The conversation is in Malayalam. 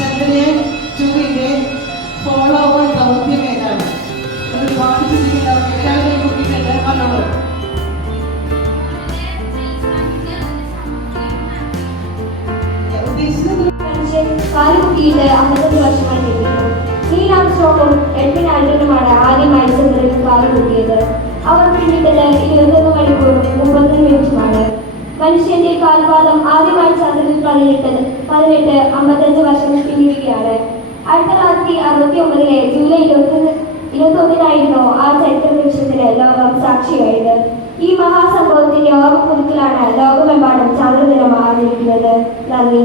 ചന്ദ്രയാൻ 2-ന്റെ ഫോളോ ഓൺ ദൗത്യം ഏതാണ്? ഒരുപാട് ചിന്തിക്കുന്നവർ എല്ലാവരെയും കുട്ടികളുടെ മനോഹരം. കാലുകുത്തിയിട്ട് 55 വർഷമായി നിൽക്കുന്നു. നീൽ ആംസ്ട്രോങ്ങും എഡ്വിൻ ആൽഡ്രിനുമാണ് ആദ്യമായി ചന്ദ്രനിൽ കാലുകുത്തിയത്. അവർ പിന്നിട്ടത് 21 മണിക്കൂറും 30 മിനിറ്റുമാണ്. മനുഷ്യന്റെ കാൽപാദം ആദ്യമായി ചന്ദ്രനിൽ 55 വർഷം പിന്നിടുകയാണ്. 1969 ജൂലൈ 21 ആ ചരിത്ര നിമിഷത്തിന് ലോകം സാക്ഷിയായത്. ഈ മഹാസംഭവത്തിന്റെ ഓർമ്മ പുതുക്കലാണ് ലോകമെമ്പാടും ചന്ദ്രദിനം ആചരിക്കുന്നത്. നന്ദി.